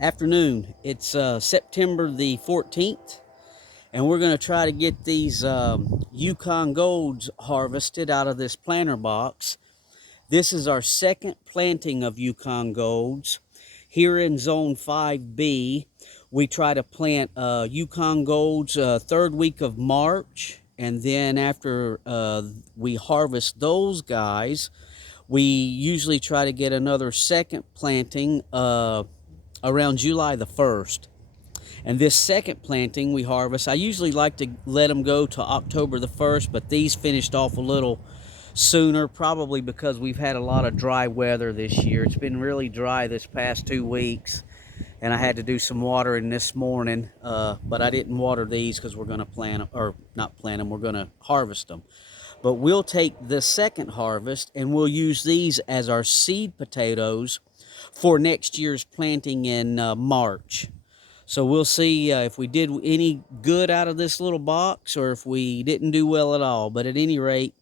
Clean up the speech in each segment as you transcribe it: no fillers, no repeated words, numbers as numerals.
Afternoon. It's September the 14th, and we're going to try to get these Yukon Golds harvested out of this planter box. This is our second planting of Yukon Golds. Here in Zone 5B, we try to plant Yukon Golds third week of March, and then after we harvest those guys, we usually try to get another second planting around July the 1st. And this second planting we harvest, I usually like to let them go to October the 1st, but these finished off a little sooner, probably because we've had a lot of dry weather this year. It's been really dry this past 2 weeks, and I had to do some watering this morning, but I didn't water these because we're going to plant them, or not plant them, we're going to harvest them. But we'll take the second harvest and we'll use these as our seed potatoes for next year's planting in March. So we'll see if we did any good out of this little box or if we didn't do well at all. But at any rate,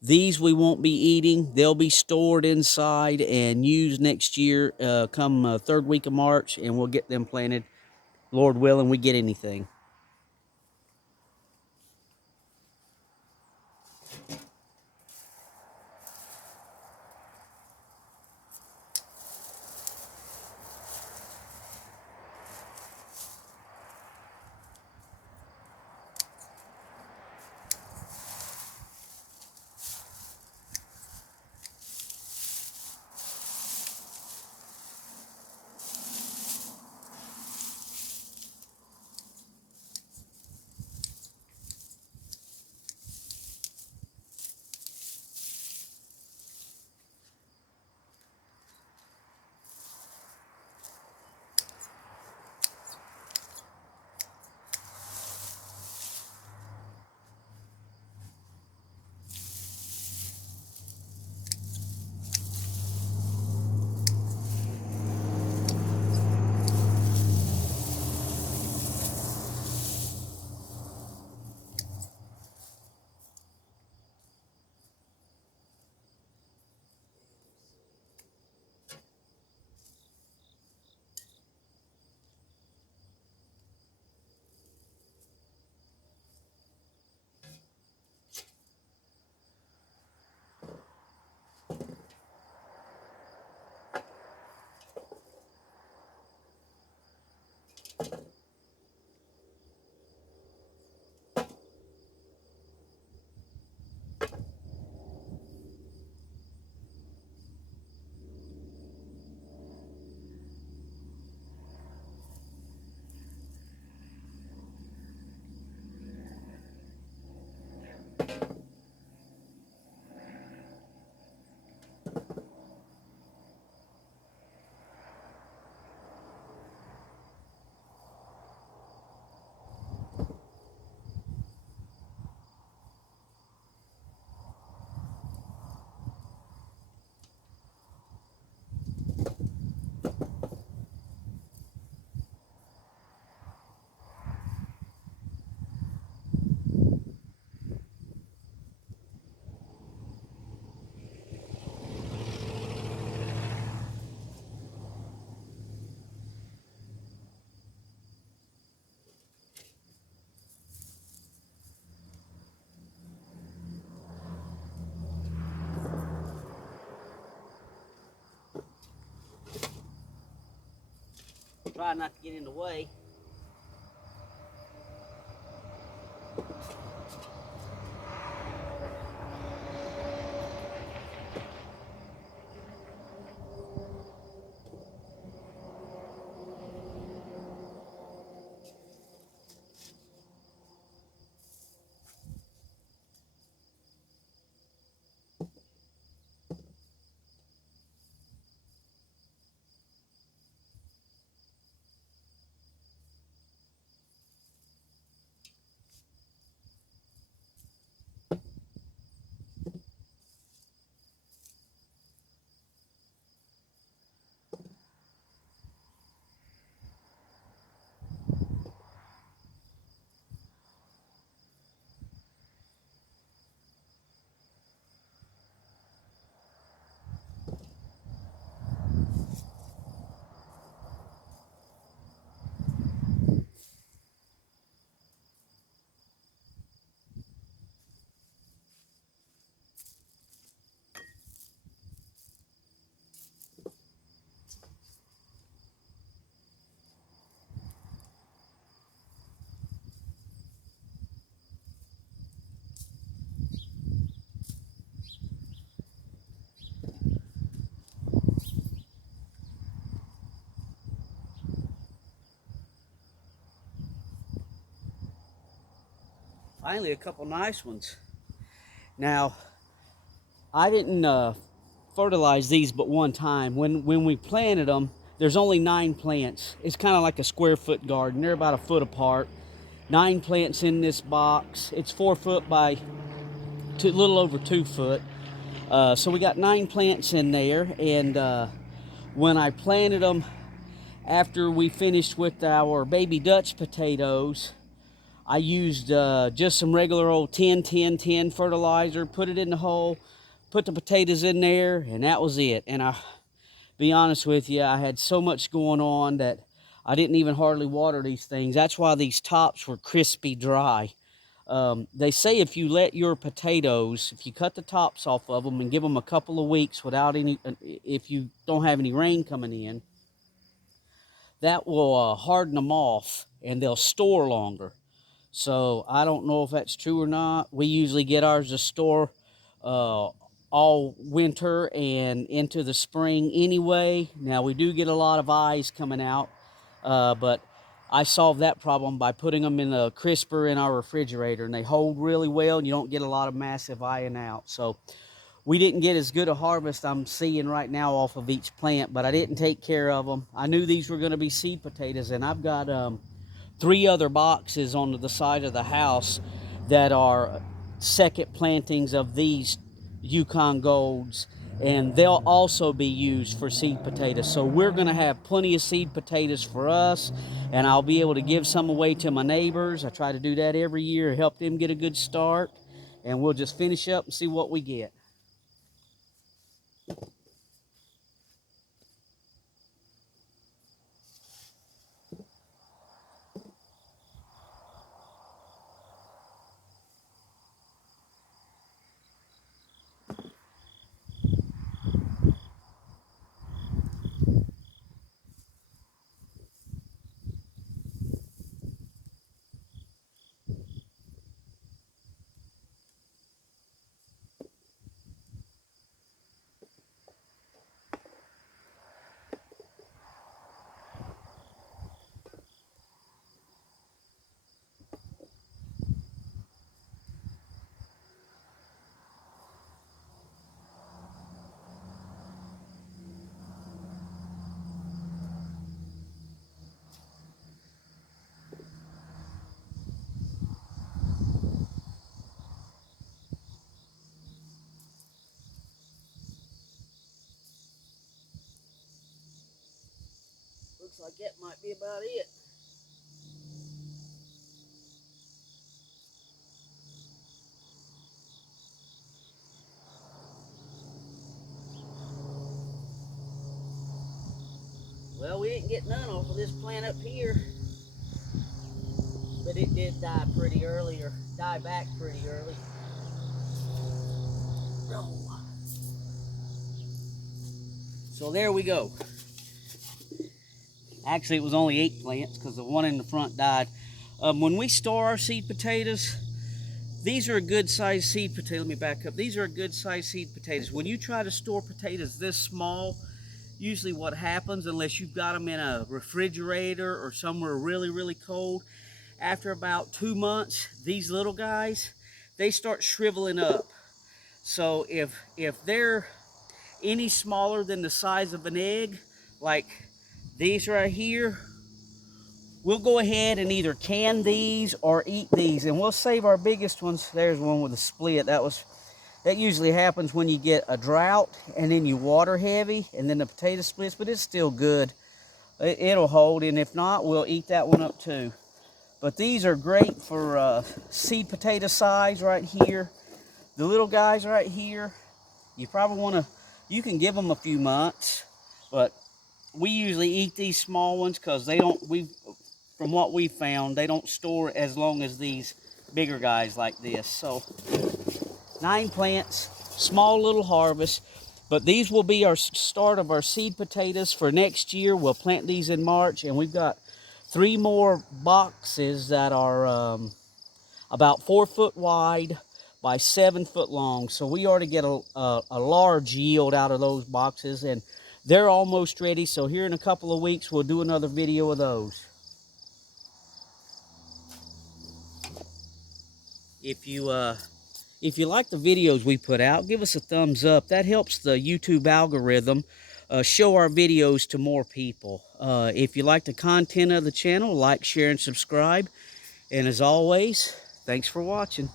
these we won't be eating. They'll be stored inside and used next year come third week of March, and we'll get them planted, Lord willing, we get anything. Try not to get in the way. Finally, a couple nice ones. Now, I didn't fertilize these but one time. When we planted them, there's only 9 plants. It's kind of like a square foot garden. They're about a foot apart. 9 plants in this box. It's 4 foot by a little over 2 foot. So we got 9 plants in there, and when I planted them, after we finished with our baby Dutch potatoes, I used just some regular old 10-10-10 fertilizer, put it in the hole, put the potatoes in there, and that was it. And I be honest with you, I had so much going on that I didn't even hardly water these things. That's why these tops were crispy dry. They say if you let your potatoes, if you cut the tops off of them and give them a couple of weeks without any, if you don't have any rain coming in, that will harden them off and they'll store longer. So I don't know if that's true or not. We usually get ours to store all winter and into the spring anyway. Now we do get a lot of eyes coming out, but I solved that problem by putting them in a crisper in our refrigerator, and they hold really well and you don't get a lot of massive eyeing out. So we didn't get as good a harvest I'm seeing right now off of each plant, but I didn't take care of them. I knew these were going to be seed potatoes, and I've got 3 other boxes on the side of the house that are second plantings of these Yukon Golds, and they'll also be used for seed potatoes. So we're going to have plenty of seed potatoes for us, and I'll be able to give some away to my neighbors. I try to do that every year, help them get a good start, and we'll just finish up and see what we get. Looks like that might be about it. Well, we didn't get none off of this plant up here, but it did die pretty early, or die back pretty early. So there we go. Actually, it was only 8 plants because the one in the front died. When we store our seed potatoes, these are a good sized seed potato. Let me back up. These are a good sized seed potatoes. When you try to store potatoes this small, usually what happens, unless you've got them in a refrigerator or somewhere really, really cold, after about 2 months, these little guys, they start shriveling up. So if they're any smaller than the size of an egg, like these right here, we'll go ahead and either can these or eat these, and we'll save our biggest ones. There's one with a split. That usually happens when you get a drought and then you water heavy and then the potato splits, but it's still good. It'll hold, and if not, we'll eat that one up too. But these are great for seed potato size right here. The little guys right here, you probably want to, you can give them a few months, but we usually eat these small ones because they don't, from what we found, they don't store as long as these bigger guys like this. So 9 plants, small little harvest, but these will be our start of our seed potatoes for next year. We'll plant these in March, and we've got 3 more boxes that are about 4 foot wide by 7 foot long. So we ought to get a large yield out of those boxes, and they're almost ready. So here in a couple of weeks, we'll do another video of those. If you like the videos we put out, give us a thumbs up. That helps the YouTube algorithm show our videos to more people. If you like the content of the channel, like, share, and subscribe. And as always, thanks for watching.